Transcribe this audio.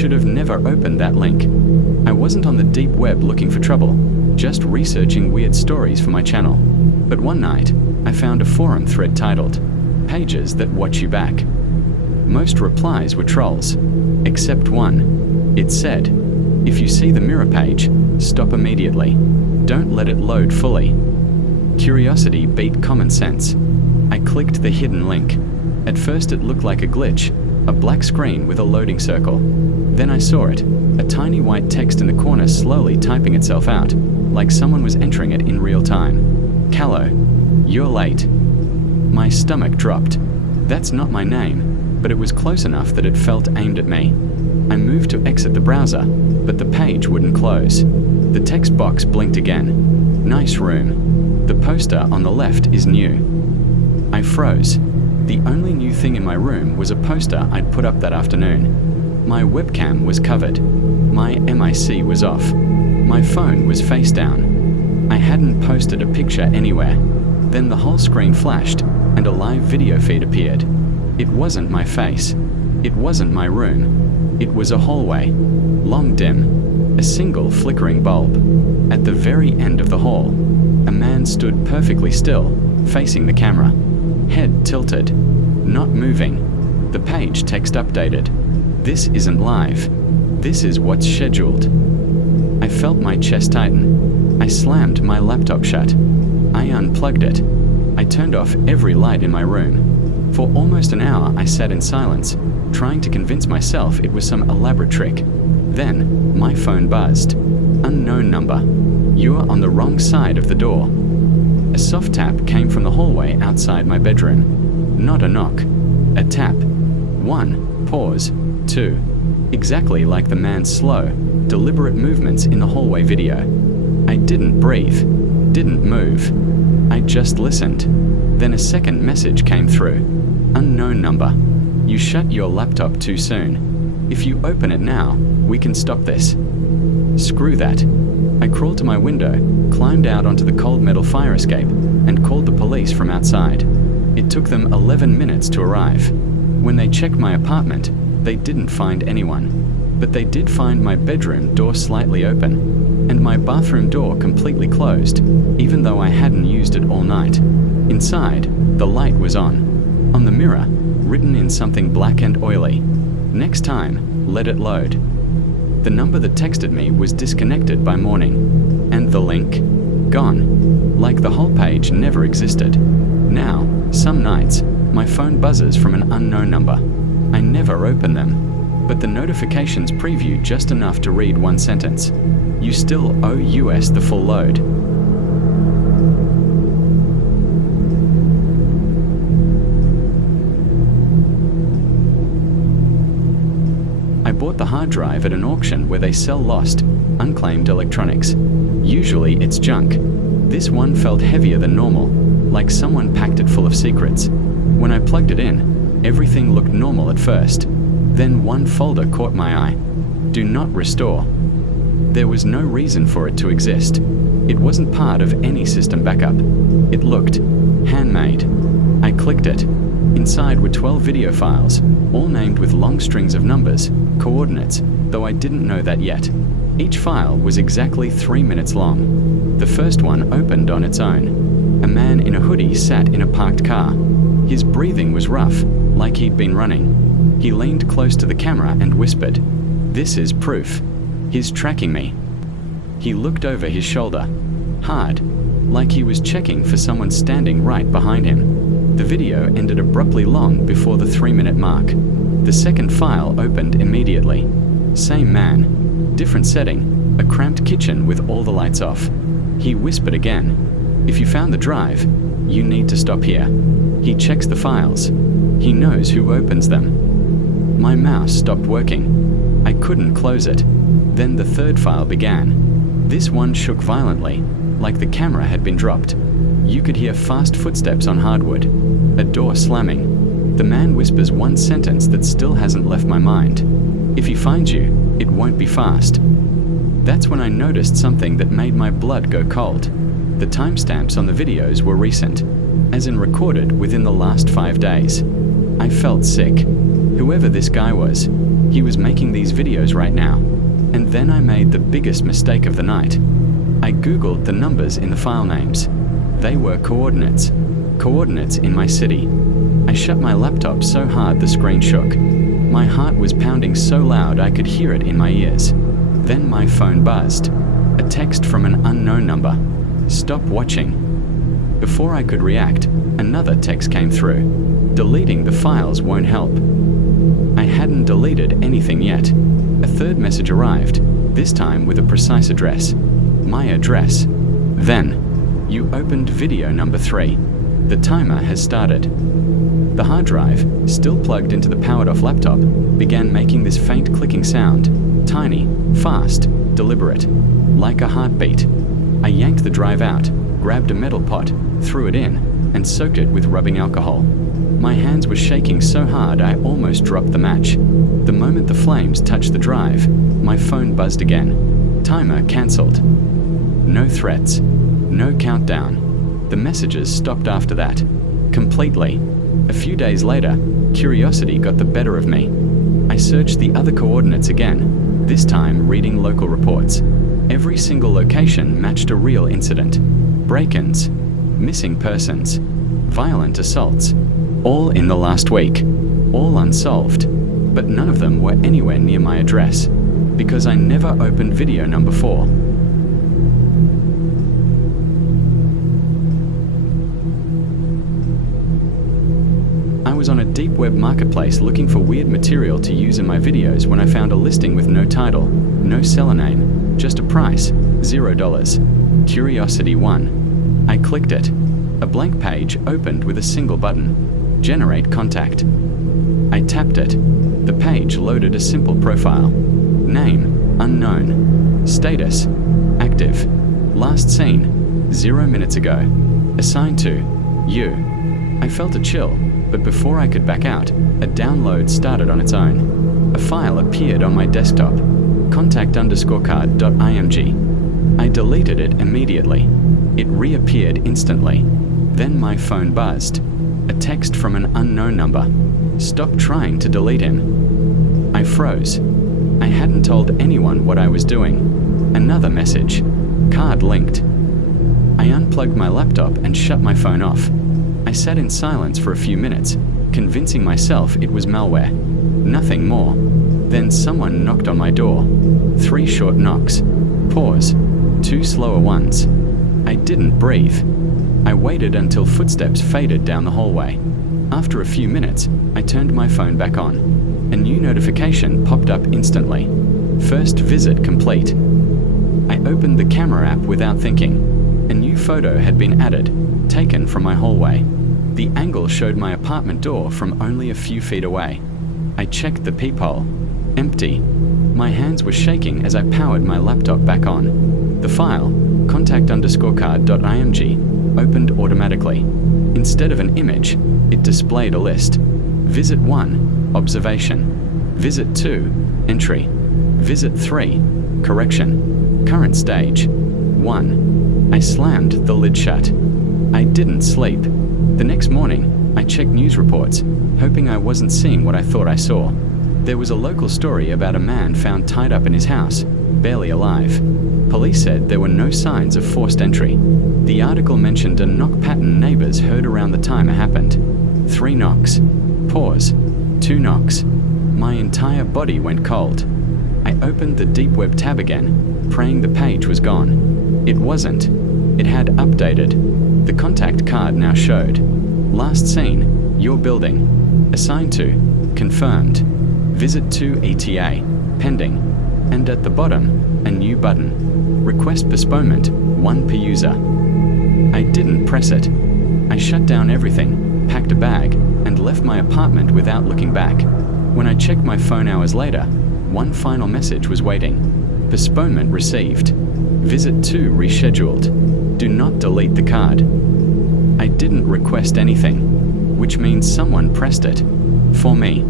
should have never opened that link. I wasn't on the deep web looking for trouble, just researching weird stories for my channel. But one night, I found a forum thread titled, "Pages That Watch You Back." Most replies were trolls, except one. It said, "If you see the mirror page, stop immediately. Don't let it load fully." Curiosity beat common sense. I clicked the hidden link. At first it looked like a glitch, a black screen with a loading circle. Then I saw it, a tiny white text in the corner slowly typing itself out, like someone was entering it in real time. "Callow, you're late." My stomach dropped. That's not my name, but it was close enough that it felt aimed at me. I moved to exit the browser, but the page wouldn't close. The text box blinked again. "Nice room. The poster on the left is new." I froze. The only new thing in my room was a poster I'd put up that afternoon. My webcam was covered. My MIC was off. My phone was face down. I hadn't posted a picture anywhere. Then the whole screen flashed, and a live video feed appeared. It wasn't my face. It wasn't my room. It was a hallway. Long dim. A single flickering bulb. At the very end of the hall, a man stood perfectly still, facing the camera. Head tilted. Not moving. The page text updated. "This isn't live. This is what's scheduled." I felt my chest tighten. I slammed my laptop shut. I unplugged it. I turned off every light in my room. For almost an hour I sat in silence, trying to convince myself it was some elaborate trick. Then, my phone buzzed. "Unknown number. You're on the wrong side of the door." A soft tap came from the hallway outside my bedroom. Not a knock. A tap. 1, pause, 2. Exactly like the man's slow, deliberate movements in the hallway video. I didn't breathe, didn't move. I just listened. Then a second message came through. "Unknown number. You shut your laptop too soon. If you open it now, we can stop this." Screw that. I crawled to my window, climbed out onto the cold metal fire escape, and called the police from outside. It took them 11 minutes to arrive. When they checked my apartment, they didn't find anyone. But they did find my bedroom door slightly open, and my bathroom door completely closed, even though I hadn't used it all night. Inside, the light was on. On the mirror, written in something black and oily, "Next time, let it load." The number that texted me was disconnected by morning. And the link? Gone. Like the whole page never existed. Now, some nights, my phone buzzes from an unknown number. I never open them. But the notifications preview just enough to read one sentence. "You still owe US the full load." I bought the hard drive at an auction where they sell lost, unclaimed electronics. Usually it's junk. This one felt heavier than normal, like someone packed it full of secrets. When I plugged it in, everything looked normal at first. Then one folder caught my eye. "Do not restore." There was no reason for it to exist. It wasn't part of any system backup. It looked handmade. I clicked it. Inside were 12 video files, all named with long strings of numbers, coordinates, though I didn't know that yet. Each file was exactly 3 minutes long. The first one opened on its own. A man in a hoodie sat in a parked car. His breathing was rough, like he'd been running. He leaned close to the camera and whispered, "This is proof. He's tracking me." He looked over his shoulder, hard, like he was checking for someone standing right behind him. The video ended abruptly long before the 3-minute mark. The second file opened immediately. Same man, different setting, a cramped kitchen with all the lights off. He whispered again, "If you found the drive, you need to stop here." He checks the files. He knows who opens them. My mouse stopped working. I couldn't close it. Then the third file began. This one shook violently, like the camera had been dropped. You could hear fast footsteps on hardwood, a door slamming. The man whispers one sentence that still hasn't left my mind. "If he finds you, it won't be fast." That's when I noticed something that made my blood go cold. The timestamps on the videos were recent, as in recorded within the last 5 days. I felt sick. Whoever this guy was, He was making these videos right now. And then I made the biggest mistake of the night. I googled the numbers in the file names. They were coordinates. Coordinates in my city. I shut my laptop so hard the screen shook. My heart was pounding so loud I could hear it in my ears. Then my phone buzzed. A text from an unknown number. Stop watching. Before I could react, another text came through. Deleting the files won't help. I hadn't deleted anything yet. A third message arrived, this time with a precise address. My address. Then, you opened video number 3. The timer has started. The hard drive, still plugged into the powered-off laptop, began making this faint clicking sound. Tiny, fast, deliberate, like a heartbeat. I yanked the drive out, grabbed a metal pot, threw it in, and soaked it with rubbing alcohol. My hands were shaking so hard I almost dropped the match. The moment the flames touched the drive, my phone buzzed again. Timer cancelled. No threats. No countdown. The messages stopped after that. Completely. A few days later, curiosity got the better of me. I searched the other coordinates again, this time reading local reports. Every single location matched a real incident. Break-ins, missing persons, violent assaults, all in the last week, all unsolved, but none of them were anywhere near my address, because I never opened video number 4. I was on a deep web marketplace looking for weird material to use in my videos when I found a listing with no title, no seller name, just a price, $0. Curiosity 1. I clicked it. A blank page opened with a single button. Generate contact. I tapped it. The page loaded a simple profile. Name, unknown. Status, active. Last seen, 0 minutes ago. Assigned to, you. I felt a chill, but before I could back out, a download started on its own. A file appeared on my desktop, contact_card.img. I deleted it immediately. It reappeared instantly. Then my phone buzzed. A text from an unknown number. Stop trying to delete him. I froze. I hadn't told anyone what I was doing. Another message. Card linked. I unplugged my laptop and shut my phone off. I sat in silence for a few minutes, convincing myself it was malware. Nothing more. Then someone knocked on my door. 3 short knocks. Pause. 2 slower ones. I didn't breathe. I waited until footsteps faded down the hallway. After a few minutes, I turned my phone back on. A new notification popped up instantly. First visit complete. I opened the camera app without thinking. A new photo had been added, taken from my hallway. The angle showed my apartment door from only a few feet away. I checked the peephole. Empty. My hands were shaking as I powered my laptop back on. The file, contact_card.img, opened automatically. Instead of an image, it displayed a list. Visit 1, observation. Visit 2, entry. Visit 3, correction. Current stage, 1. I slammed the lid shut. I didn't sleep. The next morning, I checked news reports, hoping I wasn't seeing what I thought I saw. There was a local story about a man found tied up in his house, barely alive. Police said there were no signs of forced entry. The article mentioned a knock pattern neighbors heard around the time it happened. 3 knocks. Pause. 2 knocks. My entire body went cold. I opened the deep web tab again, praying the page was gone. It wasn't. It had updated. The contact card now showed. Last seen, your building. Assigned to, confirmed. Visit to ETA, pending. And at the bottom, a new button. Request postponement, 1 per user. I didn't press it. I shut down everything, packed a bag, and left my apartment without looking back. When I checked my phone hours later, one final message was waiting. Postponement received. Visit to rescheduled. Do not delete the card. I didn't request anything, which means someone pressed it. For me.